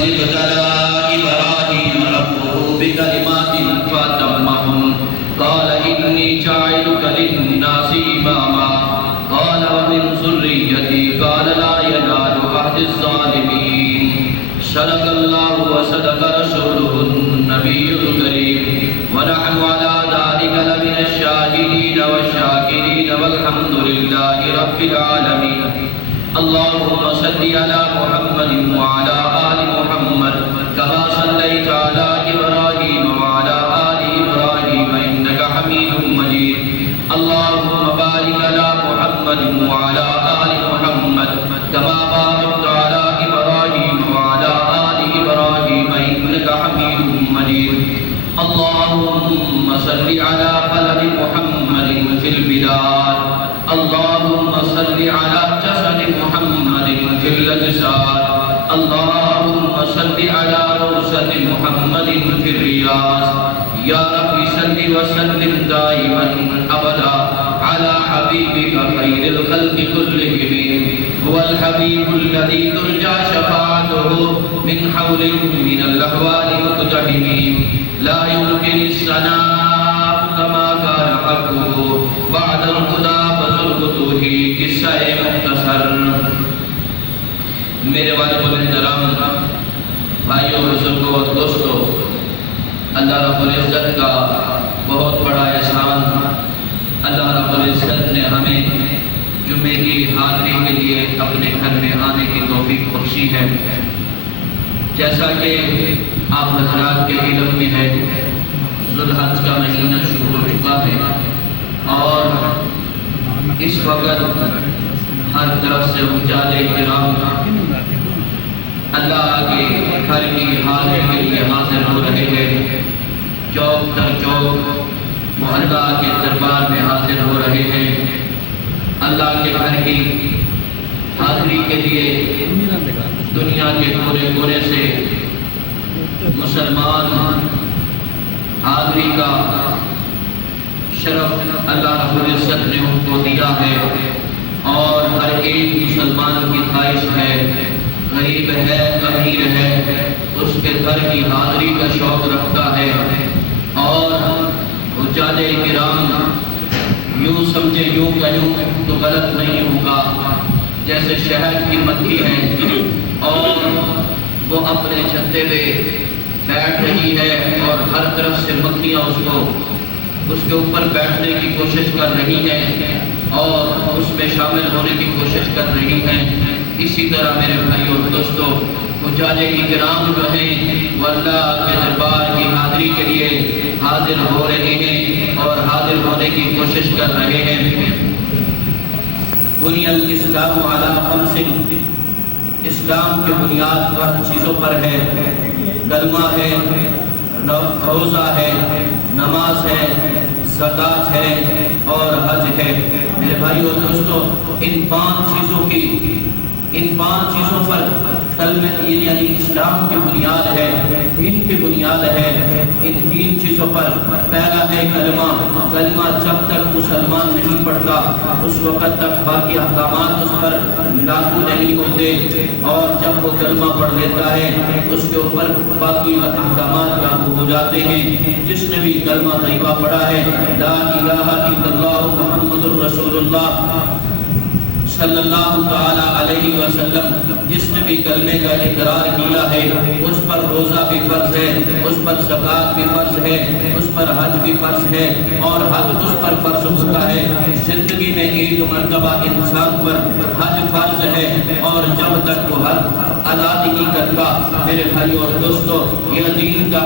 ابتلى إبراهيم ربه بكلمات فأتمهن قال إني جاعلك للناس إماما قال ومن ذريتي قال لا ينال عهد الظالمين صدق الله وصدق رسوله النبي الكريم ونحن على ذلك لمن الشاهدين والشاكرين والحمد لله رب العالمين اللهم صل على محمد وعلى آل محمد كما صليت على إبراهيم وعلى آل إبراهيم إنك حميد مجيد اللهم بارك على محمد وعلى آل محمد كما باركت على إبراهيم وعلى آل إبراهيم إنك حميد مجيد اللهم صل على بلد محمد في البلاد اللهم صل على جسد محمد في الأجساد اللهم صل على روسة محمد في الرياض يا رب صل وسلم دائما أبدا على حبيبك خير الخلق كلهم هو الحبيب الذي ترجى شفاعته من حول من الأحوال مقتحمين لا يمكن الثناء كما كان حقه بعد الهدى فزرقته قصہ مختصر میرے والد محترم بھائیوں بزرگوں اور دوستوں اللہ رب العزت کا بہت بڑا احسان اللہ رب العزت نے ہمیں جمعے کی حاضری کے لیے اپنے گھر میں آنے کی توفیق بخشی ہے جیسا کہ آپ حضرات کے علم میں ہے ذوالحج کا مہینہ شروع ہو چکا ہے اور اس وقت ہر طرف سے اجالے کرام اللہ کے گھر کی حاضری کے لیے حاضر ہو رہے ہیں چوک در چوک وہ اللہ کے دربار میں حاضر ہو رہے ہیں اللہ کے گھر کی حاضری کے لیے دنیا کے کونے کونے سے مسلمان حاضری کا شرف اللہ رب العزت نے ان کو دیا ہے اور ہر ایک مسلمان کی خواہش ہے غریب ہے امیر ہے اس کے گھر کی حاضری کا شوق رکھتا ہے اور حجاج کرام یوں سمجھے یوں کہوں تو غلط نہیں ہوگا جیسے شہد کی مکھی ہے اور وہ اپنے چھتے پہ بیٹھ رہی ہے اور ہر طرف سے مکھیاں اس کے اوپر بیٹھنے کی کوشش کر رہی ہیں اور اس میں شامل ہونے کی کوشش کر رہی ہیں اسی طرح میرے بھائی اور دوستو حجاج کرام جو ہیں وہ اللہ کے دربار کی حاضری کے لیے حاضر ہو رہے ہیں اور حاضر ہونے کی کوشش کر رہے ہیں بنی الاسلام علی خمس اسلام کی بنیاد 5 چیزوں پر ہے کلمہ ہے روزہ ہے نماز ہے زکوٰۃ ہے اور حج ہے میرے بھائیو اور دوستو ان 5 چیزوں پر کلمہ یعنی اسلام کی بنیاد ہے دین کی بنیاد ہے ان 3 چیزوں پر پہلا ہے کلمہ جب تک مسلمان نہیں پڑھتا اس وقت تک باقی احکامات اس پر لاگو نہیں ہوتے اور جب وہ کلمہ پڑھ لیتا ہے اس کے اوپر باقی احکامات لاگو ہو جاتے ہیں جس نے بھی کلمہ طیبہ پڑھا ہے لا الہ الا اللہ محمد الرسول اللہ صلی اللہ تعالی علیہ وسلم جس نے بھی کلمے کا اقرار کیا ہے اس پر روزہ بھی فرض ہے اس پر زکوٰۃ بھی فرض ہے اس پر حج بھی فرض ہے اور حج اس پر فرض ہوتا ہے زندگی میں ایک مرتبہ انسان پر حج فرض ہے اور جب تک وہ حج ادا نہیں کرتا میرے بھائی اور دوستو یہ دین کا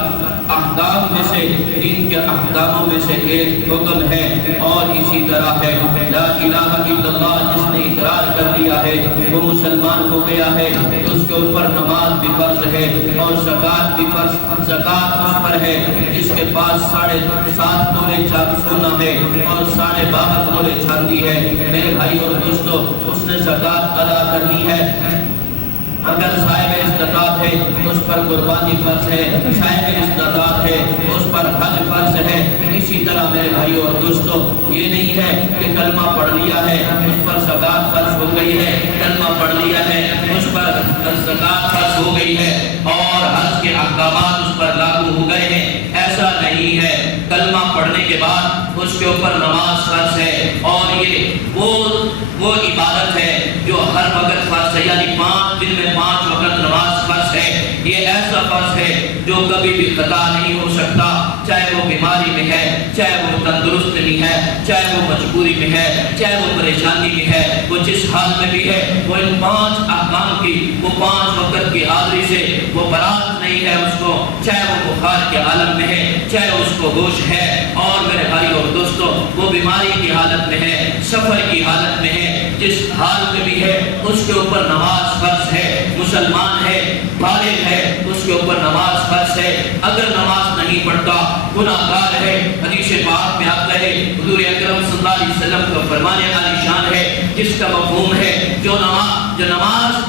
احکام میں سے دین کے احکاموں میں سے ایک حکم ہے اور اسی طرح ہے لا الہ الا اللہ جس نے اقرار کر لیا ہے وہ مسلمان ہو گیا ہے تو اس کے اوپر نماز بھی فرض ہے اور زکوٰۃ بھی فرض زکوٰۃ اس پر ہے جس کے پاس 7.5 تولے سونا ہے اور 12.5 تولے چاندی ہے میرے بھائی اور دوستو اس نے زکوٰۃ ادا کرنی ہے اگر صاحب استطاعت ہے اس پر قربانی فرض ہے صاحب استطاعت ہے اس پر حج فرض ہے اسی طرح میرے بھائی اور دوستو یہ نہیں ہے کہ کلمہ پڑھ لیا ہے اس پر زکوٰۃ فرض ہو گئی ہے کلمہ پڑھ لیا ہے اس پر زکوٰۃ فرض ہو گئی گئی ہے اور حج کے احکامات اس پر لاگو ہو گئے ہیں، ایسا نہیں ہے۔ کلمہ پڑھنے کے بعد اس کے اوپر نماز فرض ہے، اور یہ وہ عبادت ہے جو ہر وقت فرض ہے، یعنی 5 دن میں 5 وقت نماز فرض ہے۔ یہ ایسا فرض ہے جو کبھی بھی خطا نہیں ہو سکتا، چاہے وہ بیماری میں ہے، چاہے وہ تندرست میں ہے، چاہے وہ مجبوری میں ہے، چاہے وہ پریشانی میں ہے، وہ جس حال میں بھی ہے، وہ ان 5 احکام کی، وہ 5 وقت کی حاضری سے وہ برات نہیں ہے اس کو، چاہے وہ بخار کے عالم میں ہے، چاہے اس کو ہوش ہے۔ اور میرے بھائی اور دوستو، وہ بیماری کی حالت میں ہے، سفر کی حالت میں ہے، جس حال میں بھی ہے اس کے اوپر نماز فرض ہے۔ مسلمان ہے، بالغ ہے، اس کے اوپر نماز فرض ہے۔ اگر نماز نہیں پڑھتا گناہ گار ہے۔ حدیث پاک میں آتا ہے، حضور اکرم صلی اللہ علیہ وسلم کا فرمانے عالی شان ہے، جس کا مفہوم ہے جو نماز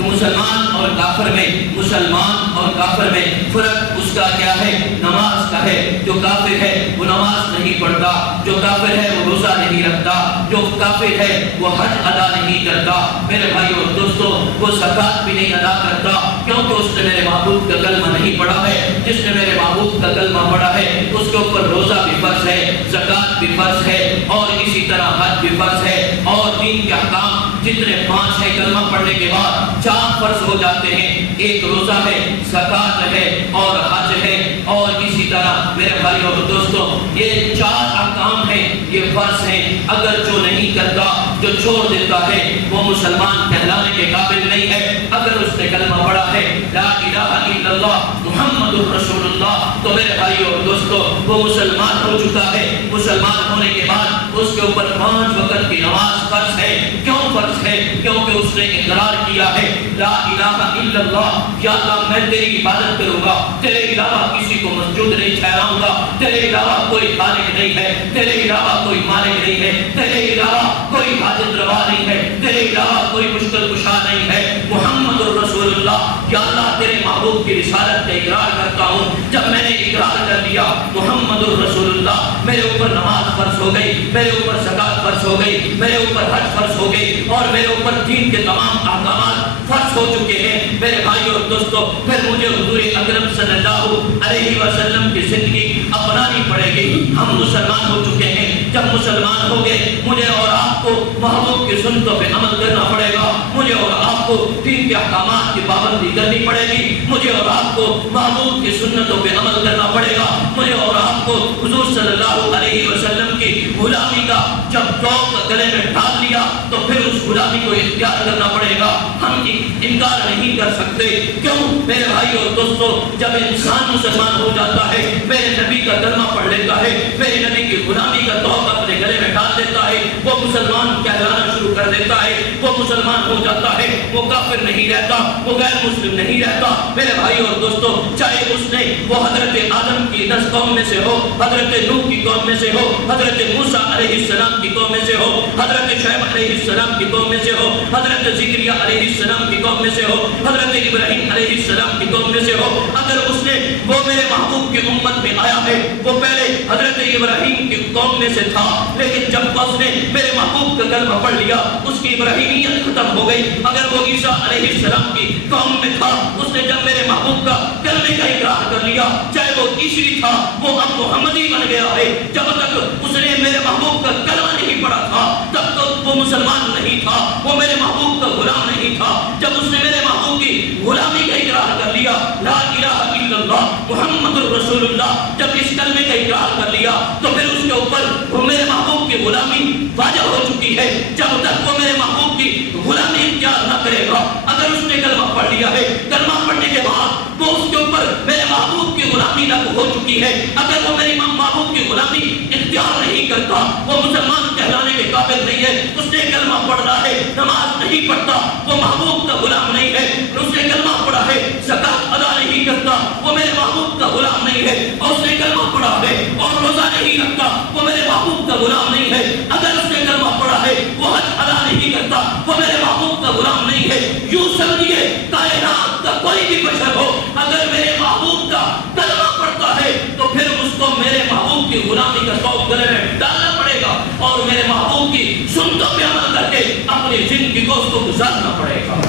مسلمان اور کافر میں، مسلمان اور کافر میں فرق اس کا کیا ہے؟ نماز کا ہے۔ جو کافر ہے وہ نماز نہیں پڑھتا، جو کافر ہے وہ روزہ نہیں رکھتا، جو کافر ہے وہ حج ادا نہیں کرتا۔ میرے بھائی اور دوستو، وہ زکات بھی نہیں ادا کرتا، کیونکہ اس نے میرے محبوب کا کلمہ نہیں پڑھا ہے۔ جس نے میرے محبوب کا کلمہ پڑھا ہے اس کے اوپر روزہ بھی فرض ہے، زکات بھی فرض ہے، اور اسی طرح حج بھی فرض ہے۔ اور دین کے احکام جتنے 5 ہیں، کلمہ پڑھنے کے بعد 4 فرض ہو جاتے ہیں۔ ایک روزہ ہے، زکات ہے، اور حج ہے، اور اسی طرح میرے بھائی اور دوستو، یہ 4 احکام ہیں، یہ فرض ہیں۔ اگر جو نہیں کرتا، جو چھوڑ دیتا ہے، وہ مسلمان کہلانے کے قابل نہیں ہے۔ اگر اس نے کلمہ پڑھا ہے لا الہ الا اللہ محمد رسول اللہ، تو میرے بھائی اور دوستو وہ مسلمان ہو چکا ہے۔ مسلمان ہونے کے بعد اس کے اوپر 5 وقت کی نماز فرض ہے۔ کیوں فرض ہے؟ کیونکہ اس نے اقرار کیا ہے لا الہ الا اللہ، یا اللہ میں تیری عبادت کروں گا، تیرے علاوہ کسی کو مسجود نہیں ٹھہراؤں گا، تیرے علاوہ کوئی خالق نہیں ہے، تیرے علاوہ کوئی مالک نہیں ہے، تیرے علاوہ کوئی حاجت روا نہیں ہے، تیرے علاوہ کوئی مشکل کشا نہیں ہے۔ محمد رسول اللہ، یا اللہ تیرے محبوب کی رسالت کا اقرار کرتا ہوں۔ جب میں نے اقرار کر لیا محمد رسول اللہ، میرے اوپر نماز فرض ہو گئی، میرے اوپر زکات فرض ہو گئی، میرے اوپر حج فرض ہو گئی، اور میرے اوپر دین کے تمام احکامات فرض ہو چکے ہیں۔ میرے بھائی اور دوستو، پھر مجھے حضور اکرم صلی اللہ علیہ وسلم کی زندگی اپنانی پڑے گی۔ ہم مسلمان ہو چکے ہیں، جب مسلمان ہو گئے مجھے اور آپ کو محبوب کی سنتوں پہ عمل کرنا پڑے گا، مجھے اور آپ کو دین کے احکامات کی پابندی کرنی پڑے گی، مجھے اور آپ کو محبوب کی سنتوں پہ عمل کرنا پڑے گا، مجھے اور آپ کو حضور صلی اللہ علیہ وسلم کی غلامی کا جب ذوق گلے میں ڈال لیا تو پھر اس غلامی کو اختیار کرنا پڑے گا۔ ہم انکار نہیں کر سکتے۔ کیوں میرے بھائی اور دوستو، جب انسان مسلمان ہو جاتا ہے، میرے نبی کا کلمہ پڑھ لیتا ہے، میرے نبی کی غلامی کا ذوق اپنے گلے میں ڈال دیتا ہے، وہ مسلمان کہلانا شروع کر دیتا ہے، وہ مسلمان ہو جاتا ہے، وہ کافر نہیں رہتا، وہ غیر مسلم نہیں رہتا۔ میرے بھائی اور دوستو، چاہے اس نے وہ حضرت آدم کی 10 قوم میں سے ہو، حضرت نوح کی قوم میں سے ہو، حضرت موسیٰ علیہ السلام کی قوم میں سے ہو، حضرت شعیب علیہ السلام کی قوم میں سے ہو، حضرت زکریا علیہ السلام کی قوم میں سے ہو، حضرت ابراہیم علیہ السلام کی قوم میں سے ہو، اگر اس نے وہ میرے محبوب کی امت میں آیا ہے، وہ پہلے حضرت ابراہیم کی قوم میں سے تھا، لیکن جب اس نے میرے محبوب کا کلمہ پڑھ لیا اس کی ابراہیمیت ختم ہو گئی۔ اگر وہ عیسیٰ علیہ السلام کی قوم میں تھا، اس نے جب میرے محبوب کا کلمے کا اقرار کر لیا، چاہے وہ عیسوی تھا، وہ اب محمدی بن گیا ہے۔ جب تک اس نے میرے محبوب کا کلمہ نہیں پڑھا تھا تب تک وہ مسلمان نہیں تھا، وہ میرے محبوب کا غلام نہیں تھا۔ جب اس نے میرے محبوب کی غلامی کا اقرار کر لیا، لا الہ الا اللہ محمد رسول اللہ، جب اس کلمے کا اقرار کر لیا تو پھر اس کے اوپر وہ میرے محبوب کی غلامی واجب ہو چکی ہے۔ جب تک وہ میرے محبوب کی غلامی اختیار نہ کرے گا، اگر اس نے کلمہ پڑھ لیا ہے، کلمہ پڑھنے کے بعد وہ اس کے اوپر میرے محبوب کی غلامی لاگو ہو چکی ہے، اگر وہ میرے محبوب کی غلامی اختیار نہیں کرتا، وہ مسلمان کہلانے کے قابل نہیں ہے۔ اس نے کلمہ پڑھ رہا ہے، نماز نہیں پڑھتا، وہ محبوب کا غلام نہیں ہے۔ اس نے کلمہ پڑھا ہے، زکات ادا نہیں کرتا، وہ میرے محبوب کا غلام نہیں ہے۔ اور اس نے کلمہ پڑھا ہے اور روزہ نہیں رکھتا، وہ میرے محبوب کا غلام نہیں ہے۔ اگر اس نے کلمہ پڑھا ہے، وہ حج ادا نہیں کرتا، وہ میرے محبوب کا غلام نہیں ہے۔ یوں سمجھیے کائنات کا کوئی بھی بشر ہو، اگر میرے محبوب کا کلمہ پڑھتا ہے تو پھر اس کو میرے محبوب کی غلامی کا ذوق گلے میں ڈالنا پڑے گا، اور میرے محبوب کی سنتوں پہ عمل کر کے اپنی زندگی کو اس کو گزارنا پڑے گا۔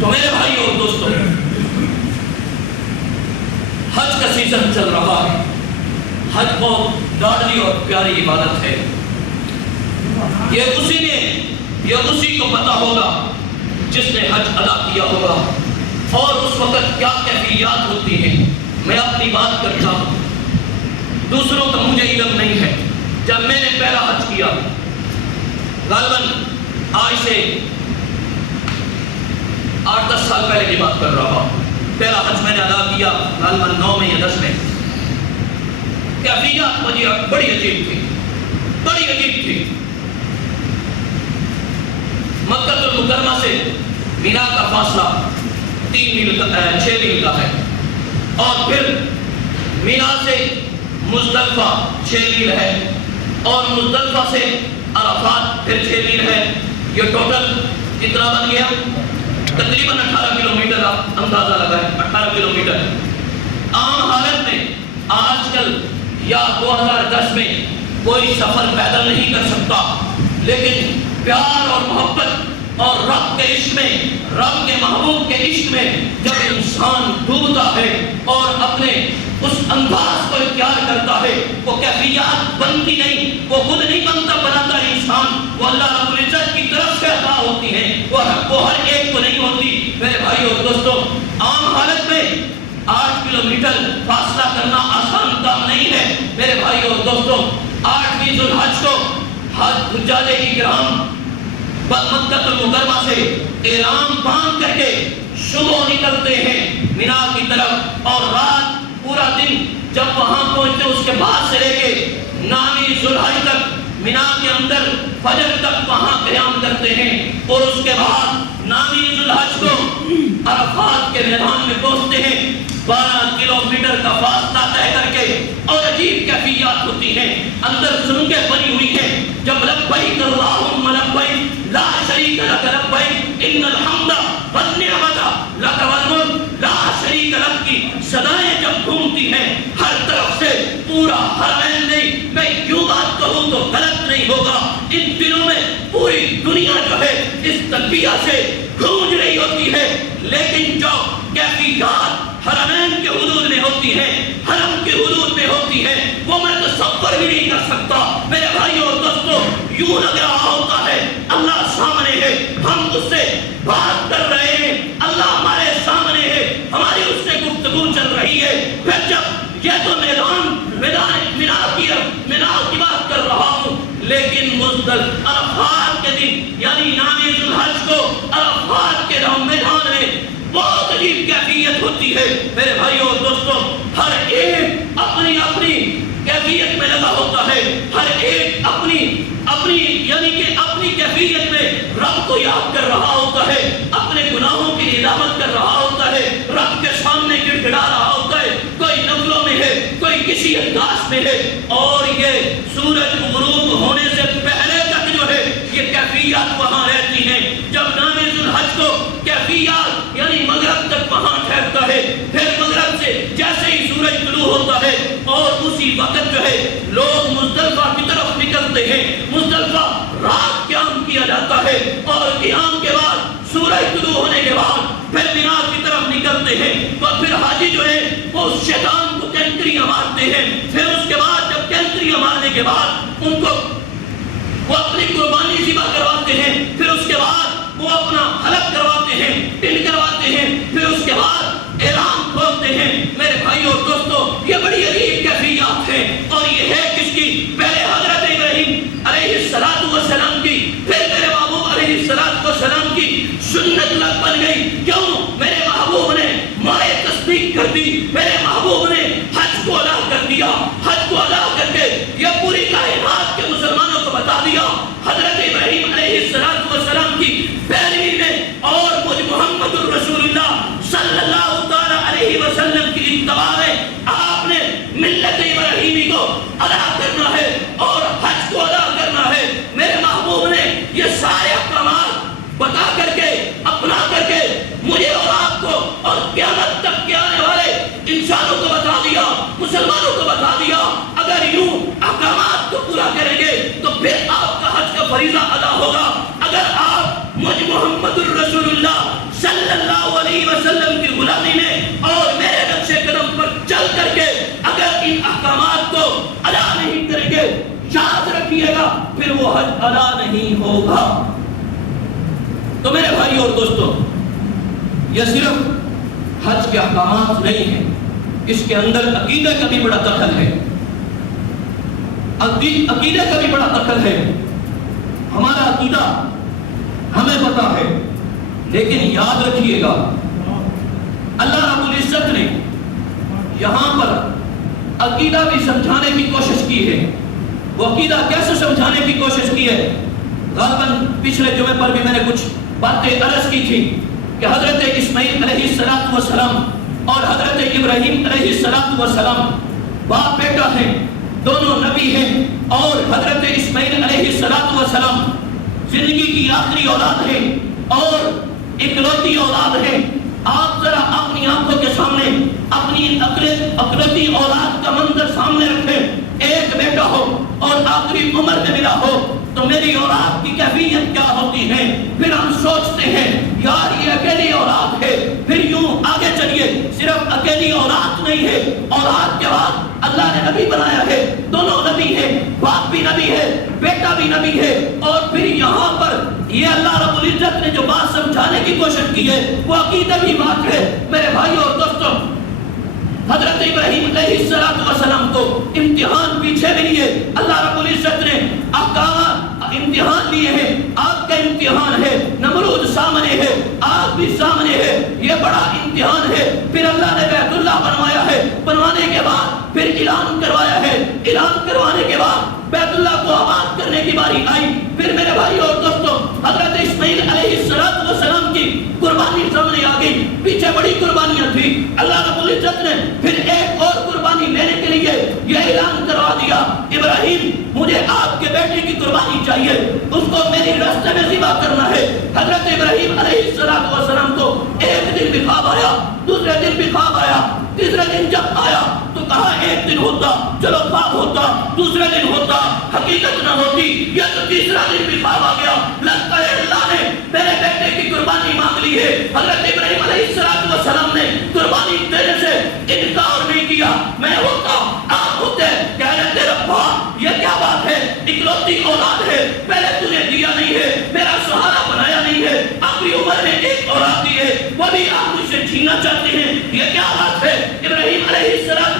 تو میرے بھائی اور دوستوں، حج کا سیزن چل رہا ہے. حج بہت لاڈلی اور پیاری عبادت ہے. یہ اسی کو پتا ہوگا جس نے حج ادا کیا ہوگا اور اس وقت کیا کیفیات ہوتی ہیں. میں اپنی بات کرتا ہوں، دوسروں کا مجھے علم نہیں ہے. جب میں نے پہلا حج کیا، غالباً آج سے 8-10 سال پہلے کی بات کر رہا ہوں. پہلا حج میں نے ادا کیا غالباً 9 میں یا 10 میں. کیفیات مجھے بڑی عجیب تھی. مکہ المکرمہ سے مینا کا فاصلہ 6 میل کا ہے، اور پھر مینا سے مزدلفہ 6 میل ہے، اور مزدلفہ سے عرفات پھر 6 میل ہے. یہ ٹوٹل کتنا بن گیا؟ تقریباً 18 کلومیٹر. آپ اندازہ لگائیں، 18 کلومیٹر. عام حالت میں آج کل یا 2010 میں کوئی سفر پیدل نہیں کر سکتا، لیکن پیار اور محبت اور رب کے عشق میں، رب کے محبوب کے عشق میں جب انسان ڈوبتا ہے اور اپنے اس انداز کو اختیار کرتا ہے، وہ کیفیات بنتی نہیں، وہ خود نہیں بناتا انسان، وہ اللہ رب العزت کی طرف سے عطا ہوتی ہیں، وہ ہر ایک کو نہیں ہوتی. میرے بھائی اور دوستوں، عام حالت میں 8 کلومیٹر فاصلہ کرنا آسان کام نہیں ہے. میرے بھائی اور دوستوں، 8ویں ذوالحج کو حجاج کرام مکہ المکرمہ سے احرام باندھ کر کے صبح نکلتے ہیں مینا کی طرف، اور رات پورا دن جب وہاں پہنچتے اس کے بعد سے لے کے 9ویں ذوالحج تک مینا کے اندر فجر تک وہاں قیام کرتے ہیں، اور اس کے بعد 9ویں ذوالحج کو عرفات کے میدان میں پہنچتے ہیں. 12 کلومیٹر کا فاصلہ طے کر کے، اور عجیب کیفیات ہوتی ہیں. اندر سرنگیں بنی ہوئی ہیں. جب لبیک اللہم لبیک لا شریک لک لبیک ان الحمد والنعمت لک والملک لا شریک لک کی صدائیں جب گھومتی ہیں ہر طرف سے، پورا حرمین نہیں، میں یوں بات کہوں تو غلط نہیں ہوگا، ان دنوں میں پوری دنیا جو ہے اس تلبیہ سے گونج رہی ہوتی ہے. لیکن جو کیفیات حرمین کے حدود میں ہوتی ہے، حرم کے حدود میں ہوتی ہے، وہ میں تصور بھی نہیں کر سکتا. میرے بھائی اور دوستوں، یوں لگ رہا ہوتا ہے اللہ سامنے ہے، ہم اس سے بات کر رہے ہیں، اللہ ہمارے سامنے ہے، ہماری اس سے گفتگو چل رہی ہے. پھر جب یہ تو میدان مینا کی بات کر رہا ہوں، لیکن عرفات کے دن یعنی 9ویں ذوالحج کو عرفات کے میدان میں بہت عجیب کیفیت ہوتی ہے. میرے بھائیوں اور دوستوں، ہر ایک اپنی کیفیت میں لگا ہوتا ہے، ہر ایک اپنی یعنی کہ اپنی کیفیت میں رب کو یاد کر رہا ہوتا ہے، اپنے گناہوں کی ندامت کر رہا ہوتا ہے، رب کے سامنے گڑ گڑا رہا ہوتا ہے. کوئی نفلوں میں ہے، کوئی کسی انداز میں ہے، اور یہ سورج غروب ہونے سے پہلے تک جو ہے یہ کیفیات وہاں رہتی ہیں. جب 9ویں ذوالحج کو کیفیات یعنی مغرب تک وہاں ٹھہرتا ہے، پھر مغرب سے جیسے ہی سورج طلوع ہوتا ہے اور اسی وقت جو ہے لوگ مزدلفہ کی طرف نکلتے ہیں. مزدلفہ رات قیام کیا جاتا ہے، اور قیام کے بعد سورج طلوع ہونے کے بعد پھر مینا کی طرف نکلتے ہیں. تو پھر حاجی جو ہے وہ شیطان کو کینکریاں مارتے ہیں. پھر اس کے بعد جب کینکریاں مارنے کے بعد ان کو وہ اپنی قربانی ذبح کرواتے ہیں. پھر اس کے بعد وہ اپنا حلق کرواتے ہیں، ٹن کرواتے ہیں. پھر اس کے بعد احرام کھولتے ہیں. میرے بھائی اور دوستوں، یہ بڑی عجیب کیفیات ہیں، اور یہ ہے کس کی؟ پہلے حضرت ابراہیم علیہ السلام کی، پھر میرے محبوب علیہ السلام کی سنت لگ بن گئی. کیوں؟ میرے محبوب نے مائے تصدیق کر دی، میرے محبوب نے حج کو ادا کر دیا. حج کو ادا کر کے یہ پوری کائنات کے مسلمانوں کو بتا دیا حضرت ابراہیم علیہ السلام کی پیروی میں، اور مجھ محمد الرسول اللہ صلی اللہ تعالی علیہ وسلم کی اتباع میں آپ نے ملت ابراہیمی کو ادا کرنا ہے اور حج کو ادا کرنا ہے. میرے محبوب نے یہ سارے احکامات بتا کر کے، اپنا کر کے مجھے اور آپ کو اور قیامت تک کے آنے والے انسانوں کو بتا دیا، مسلمانوں کو بتا دیا. اگر یوں احکامات کو پورا کریں گے تو پھر آپ کا حج کا فریضہ ادا ہوگا. اگر آپ مجھ محمد الرسول اللہ صلی اللہ رکھیے گا پھر وہ حج ادا نہیں ہوگا۔ تو میرے بھائی اور دوستو، یہ صرف حج کے احکامات نہیں ہیں، اس کے اندر عقیدے کا بھی بڑا دخل ہے، عقیدے کا بھی بڑا دخل ہے۔ ہمارا عقیدہ ہمیں پتا ہے، لیکن یاد رکھیے گا اللہ رب العزت نے یہاں پر عقیدہ بھی سمجھانے کی کوشش کی ہے۔ وہ عقیدہ کیسے سمجھانے کی کوشش کی ہے؟ غالباً پچھلے جمعے پر بھی میں نے کچھ باتیں عرض کی تھی کہ حضرت اسماعیل علیہ السلام اور حضرت ابراہیم علیہ السلام باپ بیٹا ہیں، دونوں نبی ہیں، اور حضرت اسماعیل علیہ السلام زندگی کی آخری اولاد ہے اور اکلوتی اولاد ہے۔ آپ ذرا اپنی آنکھوں کے سامنے اپنی اکلوتی اولاد کا منظر سامنے رکھیں، ایک بیٹا ہو اور آخری عمر میں ملا ہو تو میری اولاد کی کیفیت کیا ہوتی ہے۔ پھر ہم سوچتے ہیں یار یہ اکیلی اولاد ہے، پھر یوں آگے چلیے، صرف اکیلی اولاد نہیں ہے، اولاد کے بعد اللہ نے نبی بنایا ہے، دونوں نبی ہیں، باپ بھی نبی ہے، بیٹا بھی نبی ہے، اور پھر یہاں پر یہ اللہ رب العزت نے جو بات سمجھانے کی کوشش کی ہے وہ عقیدہ بھی بات ہے۔ میرے بھائیوں اور دوستوں، حضرت ابراہیم علیہ السلام کو امتحان پیچھے بھی لیے اللہ رب العزت نے امتحان لیے ہیں۔ آگ کا امتحان ہے، نمرود سامنے ہے، آگ بھی سامنے ہے، یہ بڑا امتحان ہے۔ پھر اللہ نے بیت اللہ بنوایا ہے، بنوانے کے بعد پھر اعلان کروایا ہے، اعلان کروانے کے بعد بیت اللہ کو آباد کرنے کی باری آئی۔ پھر میرے بھائی اور دوستوں، حضرت اسماعیل علیہ السلام کی قربانی سامنے آ گئی، پیچھے بڑی قربانیاں تھی۔ اللہ رب العزت نے پھر ایک اور قربانی لینے کے لیے یہ اعلان کروا دیا، ابراہیم مجھے آپ کے بیٹے کی قربانی چاہیے، اس کو میری راستے میں ذبح کرنا ہے۔ حضرت ابراہیم علیہ السلام کو ایک دن بھی خواب آیا، دوسرے دن بھی خواب آیا، تیسرے دن جب آیا تو کہا ایک دن ہوتا چلو خواب ہوتا، دوسرے دن ہوتا حقیقت نہ ہوتی، یہ تو تیسرا دن بھی خواب آ گیا، لگتا ہے اللہ نے میرے بیٹے کی قربانی مانگ لی ہے۔ حضرت ابراہیم علیہ السلام نے قربانی دینے سے انکار نہیں کیا، میں ہوتا آپ ہوتے، کہہ رہے تھے ربا یہ کیا بات ہے، اکلوتی اولاد ہے، پہلے تو نے دیا نہیں ہے، میرا سہارا بنایا نہیں ہے، آخری عمر میں ایک اولاد دی ہے، وہ بھی آپ مجھ سے چھیننا چاہتے ہیں، یہ کیا بات ہے۔ ابراہیم علیہ السلام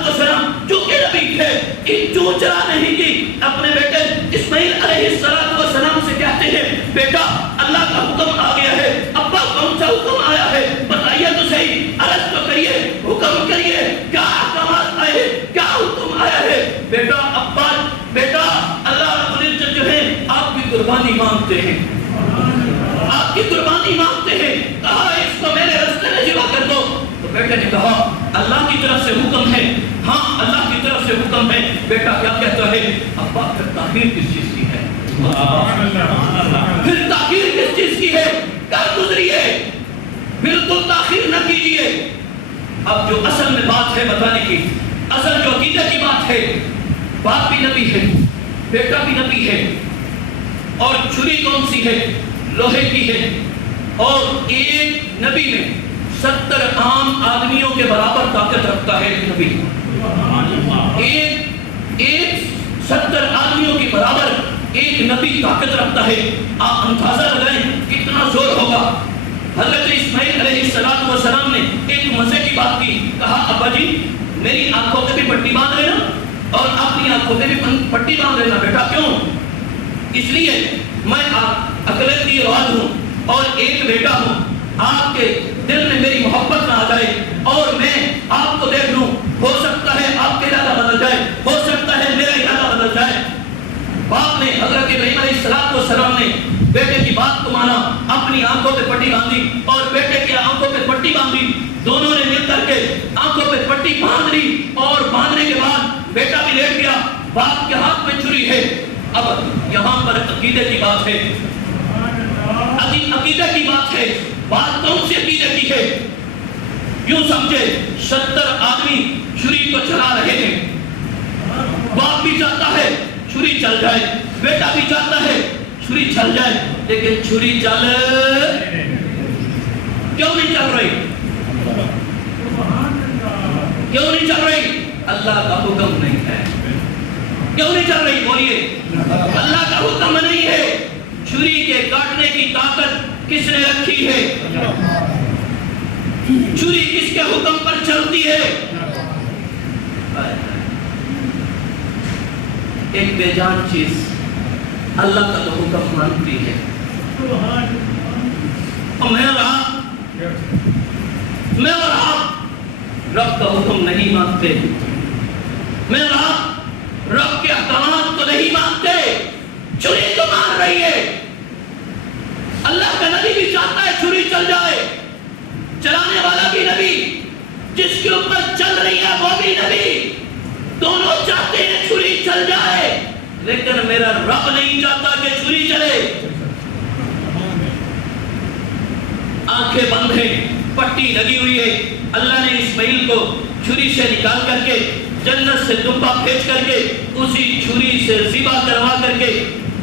چونکہ نبی تھے، چونچرا نہیں کی، اپنے بیٹے اسماعیل علیہ السلام سے کہتے ہیں بیٹا اللہ کا حکم آ گیا ہے، ابا کون سا حکم آیا ہے بتائیے تو صحیح، عرض تو کریے، حکم کریے، کیا احکامات آئے ہیں، کیا حکم آیا ہے۔ بیٹا ابا بیٹا اللہ رب العزت جو ہے آپ کی قربانی مانگتے ہیں، آپ کی قربانی مانگتے ہیں، کہا اس کو میرے راستے میں ذبح کر دو۔ تو بیٹے نے کہا اللہ کی طرف سے حکم ہے، ہاں اللہ کی طرف سے حکم ہے۔ بیٹا کیا کہتا ہے، ابا پھر تاخیر کس چیز کی ہے، پھر تاخیر کس چیز کی ہے، کر گزریے، بالکل تاخیر نہ کیجیے۔ اب جو اصل میں بات ہے بتانے کی، اصل جو عقیدے کی بات ہے، باپ بھی نبی ہے، بیٹا بھی نبی ہے، اور چھری کون سی ہے، لوہے کی ہے، اور ایک نبی میں 70 عام آدمیوں کے برابر طاقت رکھتا ہے نبی، ایک 70 آدمیوں کے برابر ایک نبی طاقت رکھتا ہے۔ آپ اندازہ لگائیں کتنا زور ہوگا۔ حضرت اسماعیل علیہ السلام نے ایک مزے کی بات کی، کہا ابا جی میری آنکھوں پہ بھی پٹی باندھ لینا اور اپنی آنکھوں پہ بھی پٹی باندھ لینا۔ بیٹا کیوں؟ اس لیے میں اکلوتی اولاد ہوں اور ایک بیٹا ہوں، آپ کے دل میں میری محبت نہ آ جائے اور میں آپ کو دیکھ لوں، ہو سکتا ہے آپ کا ارادہ بدل جائے، ہو سکتا ہے میرا ارادہ بدل جائے۔ باپ نے حضرت ابراہیم علیہ السلام نے بیٹے کی بات کو مانا، اپنی آنکھوں پہ پٹی باندھی اور بیٹے کی آنکھوں پہ پٹی باندھی، دونوں نے مل کر کے آنکھوں پہ پٹی باندھ لی، اور باندھنے کے بعد بیٹا بھی لیٹ گیا، باپ کے ہاتھ میں چھری ہے۔ اب یہاں پر عقیدے کی بات ہے، عقیدے کی بات ہے، بات کون سی عقیدے کی ہے؟ یوں سمجھے 70 آدمی چھری کو چلا رہے ہیں، باپ بھی چاہتا ہے چھری چل جائے، بیٹا بھی چاہتا ہے چھری چل جائے، لیکن چھری چل کیوں نہیں چل رہی؟ کیوں نہیں چل رہی؟ اللہ کا حکم نہیں ہے، کیوں نہیں چل رہی؟ بولیے، اللہ کا حکم نہیں ہے۔ چھری کے کاٹنے کی طاقت کس نے رکھی ہے؟ چھری کس کے حکم پر چلتی ہے؟ ایک بے جان چیز اللہ کا تو حکم مانتی ہے، اور میں اور آپ رب کا حکم نہیں مانتے، میں اور آپ رب کے احکامات کو نہیں مانتے۔ چھری تو مان رہی ہے، اللہ کا نبی بھی چاہتا ہے چھری چل جائے، چلانے والا بھی نبی، جس کے اوپر چل رہی ہے وہ بھی نبی، دونوں چاہتے ہیں چھری چل جائے، لیکن میرا رب نہیں چاہتا کہ چھری چلے۔ آنکھیں بند ہیں، پٹی لگی ہوئی ہے، اللہ نے اسماعیل کو چھری سے نکال کر کے جنت سے دمبا پھینچ کر کے اسی چھری سے ذبح کروا کر کے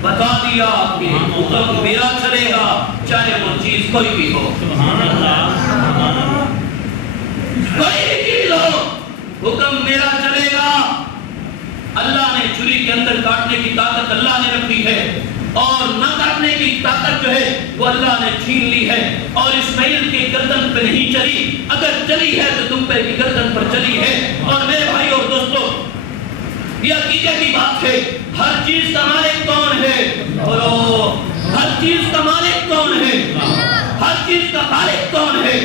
بتا دیا کہ حکم میرا چلے گا، چاہے وہ چیز کوئی بھی ہو، کوئی بھی چیز ہو، حکم میرا چلے گا۔ اللہ نے چھری کے اندر کاٹنے کی طاقت اللہ نے رکھی ہے، اور نہ کاٹنے کی طاقت جو ہے وہ اللہ نے چھین لی ہے، اور اسماعیل کی گردن پہ نہیں چلی، اگر چلی ہے تو تم پہ کی گردن پر چلی ہے۔ اور میرے بھائی اور دوستو، یہ عقیدے کی بات ہے، ہر چیز کا مالک کون ہے؟ اور ہر چیز کا مالک کون ہے؟ ہر چیز کا خالق کون ہے؟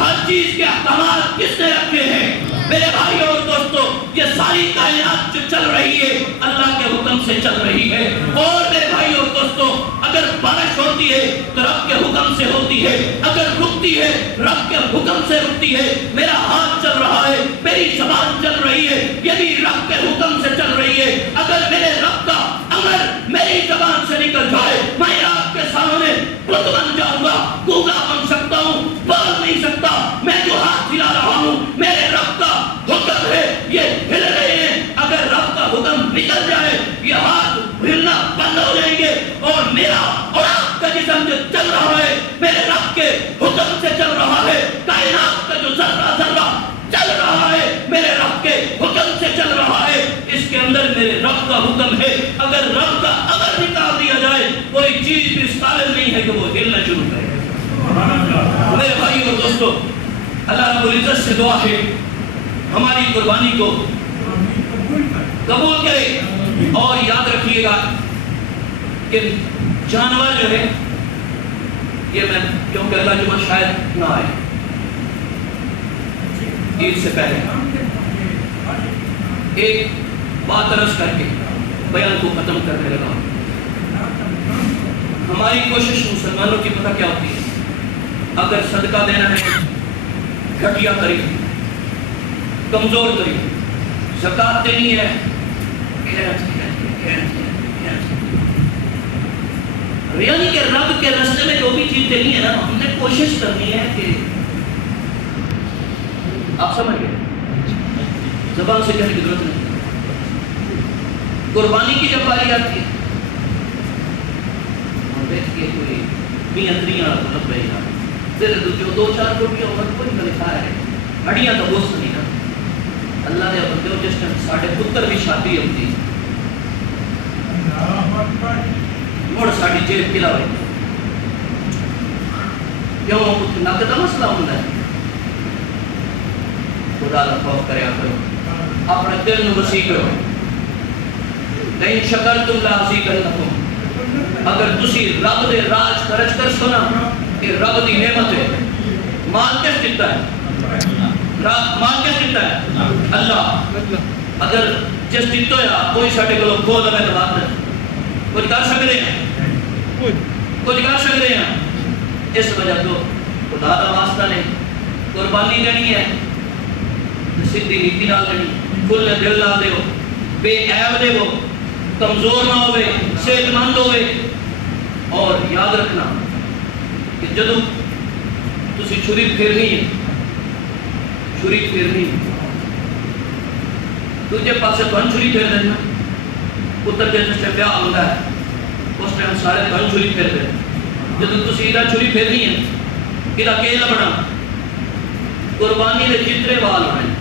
ہر چیز کے احکامات کس نے رکھے ہیں؟ میرے بھائی اور دوستو، یہ ساری کائنات جو چل رہی ہے اللہ کے حکم سے چل رہی ہے۔ اور میرے بھائی اور دوستو، اگر بارش ہوتی ہے تو رب کے حکم سے ہوتی ہے، اگر رکتی ہے رب کے حکم سے رکتی ہے۔ میرا ہاتھ چل رہا ہے، میری زبان چل رہی ہے، یہ بھی رب کے حکم سے چل رہی ہے۔ اگر میرے رب کا امر میری زبان سے نکل جائے، میں آپ کے سامنے بت بن جاؤں گا، گونگا بن سکتا ہوں، بول نہیں سکتا۔ میں جو ہاتھ ہلا رہا ہوں میرے رب کا حکم ہے، یہ ہل رہے ہیں۔ اگر رب کا حکم نکل جائے یہ ہاتھ ہلنا بند ہو جائیں گے، اور میرا اور آپ کا جسم جو چل رہا ہے میرے رب کے حکم سے چل رہا ہے۔ کائنات کا جو ذرہ ذرہ چل رہا ہے میرے رب کے حکم سے چل رہا ہے، اس کے اندر میرے رب کا حکم ہے۔ اگر رب کا امر نکال دیا جائے کوئی چیز بھی اس قابل نہیں ہے کہ وہ ہلنا شروع کرے۔ میرے بھائی اور دوستو، اللہ رب العزت سے دعا ہے ہماری قربانی کو قبول کرے، اور یاد رکھیے گا کہ جانور جو ہے، یہ میں کیونکہ اللہ جمعہ شاید نہ آئے عید سے پہلے، ایک بات عرض کر کے بیان کو ختم کرنے لگا۔ ہماری کوشش مسلمانوں کی پتہ کیا ہوتی ہے؟ اگر صدقہ دینا ہے گھٹیا طریقہ، کمزور طریقہ، زکات دینی ہے یعنی کہ رب کے راستے میں جو بھی چیز دینی ہے نا، ہم نے کوشش کرنی ہے کہ آپ سمجھ گئے، زبان سے کہنے کی ضرورت نہیں۔ قربانی کی جب باری آتی ہے ہم دیکھئے کوئی میاں مطلب بھائی جو دو چار روٹیاں عمر کوئی نہ لکھا ہے، ہڈیاں تو گوشت نہیں نا۔ اللہ نے بندے جس ٹائم ساڑھے پتر بھی شادی ہوتی مڑ ساڑھی جیب کلا ہوئی، کیوں کچھ نقد مسئلہ ہوتا ہے؟ خدا کا خوف کریا کرو، اپنے دل نو وسیع کرو۔ لئن شکرتم لازیدنکم، اگر تسی رب دے راج خرچ کر سنا، کہ رب دی نعمت ہے۔ مال کس دیتا ہے؟ مال کس دیتا ہے؟ اللہ۔ اگر جس دیتا ہے کوئی ساڑھے کو لوگ کھول میں تو بات ہے، کچھ کر سکتے ہیں، کچھ کر سکتے ہیں۔ اس وجہ تو خدا دا واسطہ نے قربانی دینی ہے، سیدھی نیتی نال دینی، کھلے دل نال دیو، بے عیب دیو، کمزور نہ ہوئے، صحت مند ہوئے۔ اور یاد رکھنا کہ جدو تسی چھری پھیرنی ہے، چھری پھیرنی دوجے پاسے تو چھری پھیر دینا، پتر جس سے بیاہ ہوتا ہے اس ٹائم سارے تو چھری پھیر دیں۔ جدو تسی ادھر چھری پھیرنی ہے، ادھر کیلا بڑھا قربانی دے جتنے وال ہونے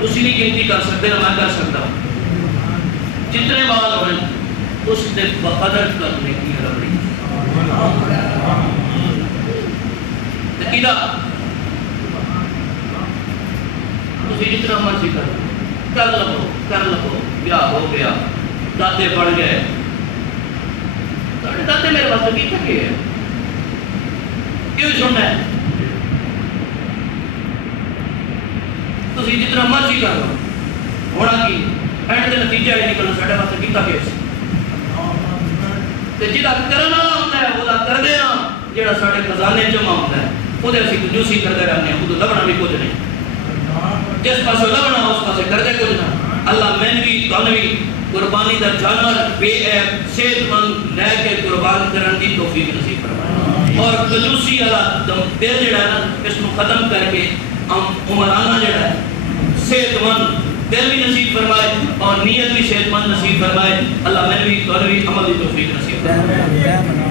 تسی نہیں گنتی کر سکتے، نہ میں کر سکتا ہوں۔ جتنے بال ہوئے اس دے بقدر کرنے کی ربڑی عقیدہ تسی جتنا مرضی کر لو بیاہ ہو گیا دادے بڑھ گئے دادے میرے پاس کی تھکے ہے کیوں سننا ہے تسی جتنا مرضی کر لو ہونا کی اینڈ دے نتیجہ یہ نکلنا ساڈے واسطے کیتا کہ تے جڑا کرنا ہوندا ہے وہ کر دینا جڑا ساڈے خزانے جمع ہوندا ہے وہ اسی کنجوسی کرتے رہنے ہیں وہ لبنا بھی کچھ نہیں جس پاسے لبنا اس پاسے کرتے کچھ نہ اللہ میں بھی تنوی قربانی دا جانور بے عیب صحت مند لے کے قربان کرن دی توفیق نصیب فرمائے اور کنجوسی والا دل جڑا ہے نا اس کو ختم کر کے عمرانہ جڑا ہے صحت مند دل بھی نصیب فرمائے اور نیت بھی صحت مند نصیب فرمائے اللہ میں بھی عمل کی توفیق نصیب فرمائے